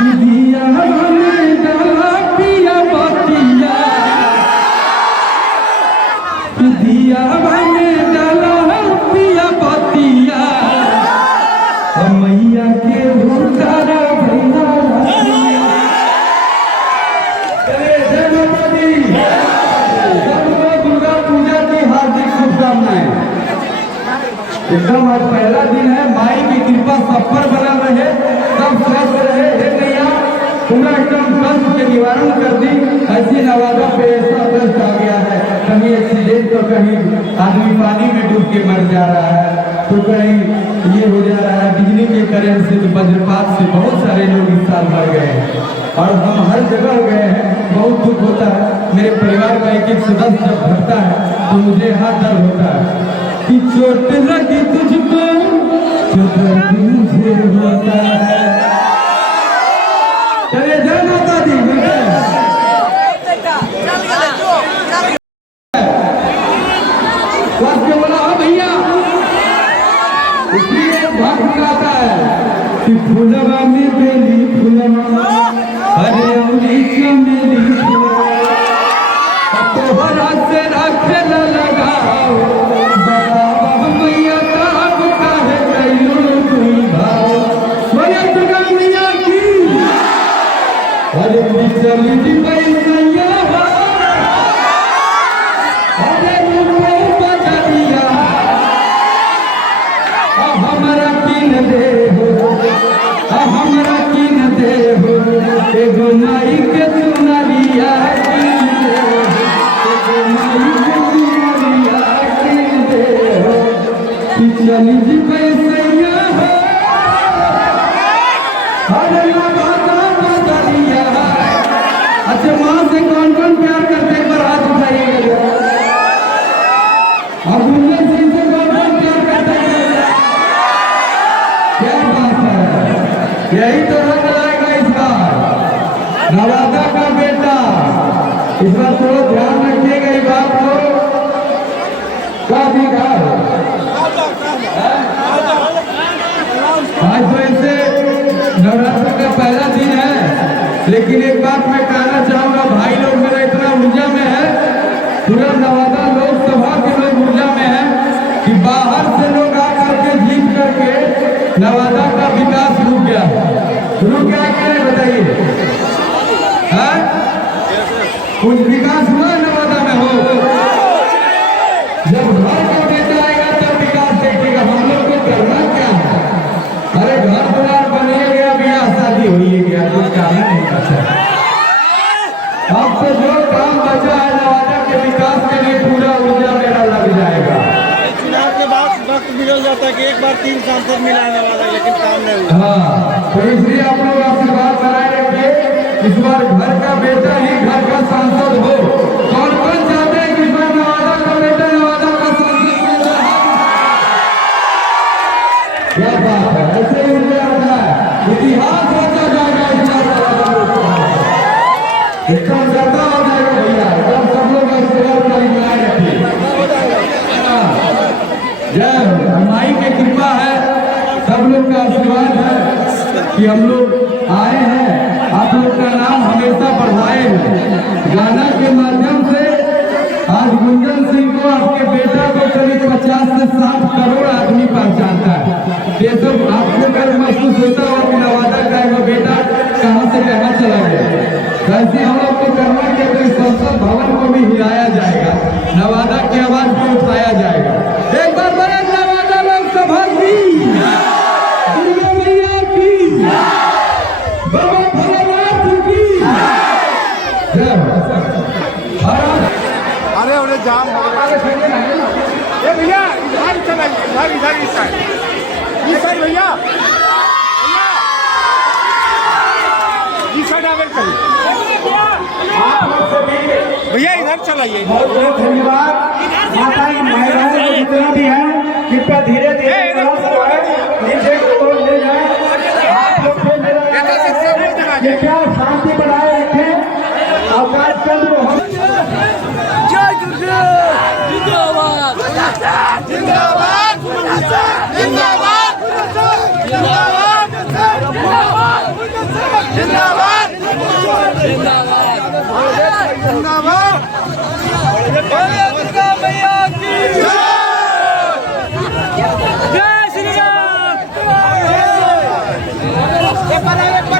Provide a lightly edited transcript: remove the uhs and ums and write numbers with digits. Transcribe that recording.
दिया हमें डाला पिया बतिया, दिया हमें डाला पिया बतिया, मैया के भूतारा भैया। सबको दुर्गा पूजा की हार्दिक शुभकामनाएं। एकदम आज पहला दिन है, माई की कृपा सब पर बना रहे, सब स्वस्थ रहे। हे मैया पूरा एकदम कष्ट के निवारण कर दी। ऐसी नवादा पे ऐसा कष्ट आ गया है, कहीं एक्सीडेंट तो कहीं आदमी पानी में डूब के मर जा रहा है, तो कहीं ये हो जा रहा है बिजली के करंट से, वज्रपात से बहुत सारे लोग इस साल मर गए हैं और हम हर जगह गए हैं। बहुत दुख होता है। मेरे परिवार का एक एक सदस्य जब भरता है तो मुझे यहाँ दर्द होता है कि चोट लगी तुझको जो दर्द मुझे होता है। चले जय माता दी। बोला हो भैया, इसलिए भक्त गाता है कि फूलवा में बेली फूलवा, अरे अमली चमेली फूलवा, तोहरा से रखे न लगाओ, बतावा मैया ताब काहे कैलू तुई भाव। बोले दुर्गा मैया की, अरे बिचली जी पैसैया, अरे रुपए बजरिया, हमरा किन दे हो, हमरा किन दे हो, एगो माई के चुनरिया किन दे हो, एगो माई के चुनरिया किन दे हो, बिचली जी पैसैया हो, अरे बाबा बजरिया। अच्छा, माँ से कौन कौन प्यार करते हैं, पर हाथ उठाइएगा। और गुंजन सिंह से कौन कौन प्यार करते हैं? क्या बात है, यही तो रंग लाएगा इस बार नवादा का बेटा। इस बार थोड़ा ध्यान रखिएगा इस बात को। क्या अधिकार आज तो ऐसे नवरात्र का पहला दिन है, लेकिन एक बात मैं कहना चाहूंगा, भाई लोग मेरा इतना ऊर्जा में है, पूरा नवादा लोकसभा के लोग ऊर्जा में है कि बाहर से लोग आकर के जीत करके नवादा का विकास रुक गया। रुक गया क्या है बताइए? कुछ विकास हुआ नवादा में? हो जब घर का बेटा आएगा तब विकास देखेगा। हम लोग को करना क्या है? अरे घर द्वार बनिए गया, ब्याह शादी होइए गया, कुछ काम नहीं बचा। अब तो जो काम बचा है नवादा के विकास के लिए पूरा ऊर्जा मेरा लग जाएगा। चुनाव के बाद वक्त बिगड़ जाता है कि एक बार 3 सांसद मिला है नवादा, लेकिन काम नहीं हुआ। हाँ, तो इसलिए आप लोग आशीर्वाद बनाए रखिए। इस बार घर का बेटा ही घर का सांसद हो। कौन कौन चाहते हैं कि इस बार नवादा का बेटा नवादा का सांसद हो? क्या बात है, ऐसे ही ऊर्जा रखना है, इतिहास रचा जाएगा इस बार। एकदम ज्यादा हो जाएगा भैया, एकदम सब लोग आशीर्वाद बनाए रखिए। जय माई की कृपा है, सब लोग का आशीर्वाद है कि हम लोग आए हैं, आप लोग का नाम हमेशा बढ़ाए हैं। गाना के माध्यम से आज गुंजन सिंह को, आपके बेटा को करीब 50 से 60 करोड़ आदमी पहचानता है। ये सब आपको कर महसूस होता हो कि नवादा का वो बेटा कहाँ से कहाँ चला गया। वैसे हम लोग को करना है कि संसद भवन को भी हिलाया जाएगा, नवादा की आवाज भी उठाया जाएगा। एक बार बड़े नवादा लोकसभा की, दुर्गा मैया की, बाबा भोलेनाथ की जय। अरे उन्हें जाम हो गया भैया, इधर चलाइए, इधर इस साइड भैया, इस साइड आगे करिए भैया, इधर चलाइए। बहुत बहुत धन्यवाद। माता की महिलाएं जितना भी है, कृपया धीरे धीरे नीचे को ले जाए। आप लोग कृपया शांति बनाए रखें। अवकाश चंद्र जय दुर्गा जिंदाबाद जिंदाबाद जिंदाबाद जिंदाबाद जिंदाबाद जिंदाबाद एक बार